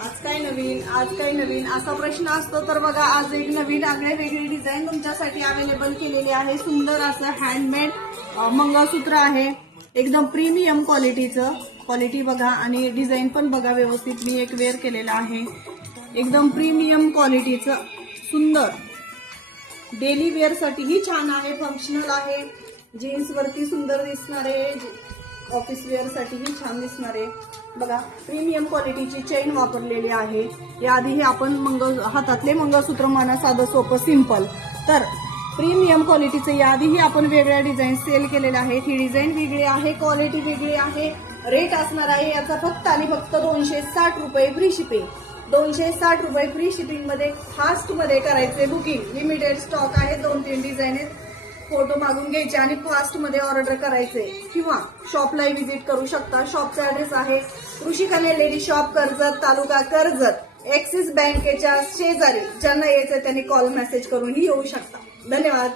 आज काय नवीन असा प्रश्न असतो तर बघा, आज एक नवीन वेगळी डिझाईन तुमच्यासाठी अवेलेबल केलेली आहे. सुंदर असं हँडमेड मंगळसूत्र आहे. एकदम प्रीमियम क्वालिटीचं. क्वालिटी बघा आणि डिझाईन पण बघा व्यवस्थित. मी एक वेअर केलेला आहे. एकदम प्रीमियम क्वालिटीचं सुंदर डेली वेअर साठीही छान आहे. फंक्शनल आहे. जीन्स वरती सुंदर दिसणारे, ऑफिस वेअर साठीही छान दिसणारे. बघा प्रीमियम क्वालिटीची चेन वापरलेली आहे. याआधीही आपण हातातले मंगळसूत्र म्हणा साधं सोपं सिंपल, तर प्रीमियम क्वालिटीचे याआधीही आपण वेगळ्या डिझाईन सेल केलेल्या आहेत. ही डिझाईन वेगळी आहे, क्वालिटी वेगळी आहे. रेट असणार आहे याचा फक्त आणि फक्त 260 रुपये फ्री शिपिंग. 260 रुपये फ्री शिपिंग मध्ये फास्ट मध्ये करायचे बुकिंग. लिमिटेड स्टॉक आहे. 2-3 डिझाईन आहेत. फोटो मागून घ्यायचे आणि फास्ट मध्ये ऑर्डर करायचे किंवा शॉपला व्हिजिट करू शकता. शॉपचा ऍड्रेस आहे कृषी कन्या लेडी शॉप, कर्जत, तालुका कर्जत, ऍक्सिस बँकेच्या शेजारी. ज्यांना यायचं त्यांनी कॉल मेसेज करूनही येऊ शकता. धन्यवाद.